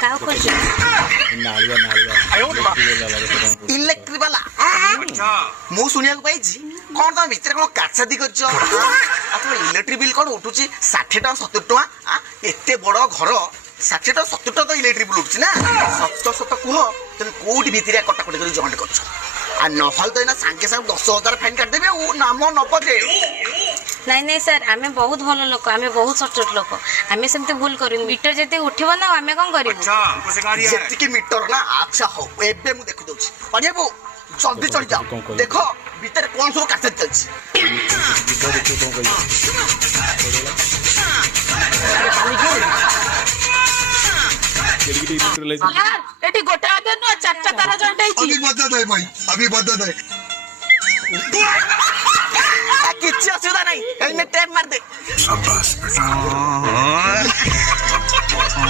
काऊ खोज नालिया इलेक्ट्रिक वाला मु सुनिया पाई कौन तुम भितर कौन काटसादी कर इलेक्ट्रिक बिल कौन उठुची 60 टका 70 टका एते बड़ घर 60 टका 70 टका तो इलेक्ट्रिक बिल उठुची ना सत सत कह तुम कौटी भितर कटाकटी कर जॉइंट कर नहल तो सागे सागे 10,000 फाइन काटदेवे नाम न पके नहीं नहीं सर आम बहुत भल लोक आम बहुत सचोट लोक आम सेमती भूल कर मीटर जब उठब ना आम कौन कर जी मीटर ना अच्छा हो एबे मु देखु दउछि पड़िया बो जल्दी चढ़ जाओ देखो भीतर कौन सब काट चलछि यार एटी गोटा आगे न चाचा तारा जॉइंट है अभी बता दे भाई अभी बता दे किसी असुविधा नहीं हेलमेट टैप मार दे शाबाश बेटा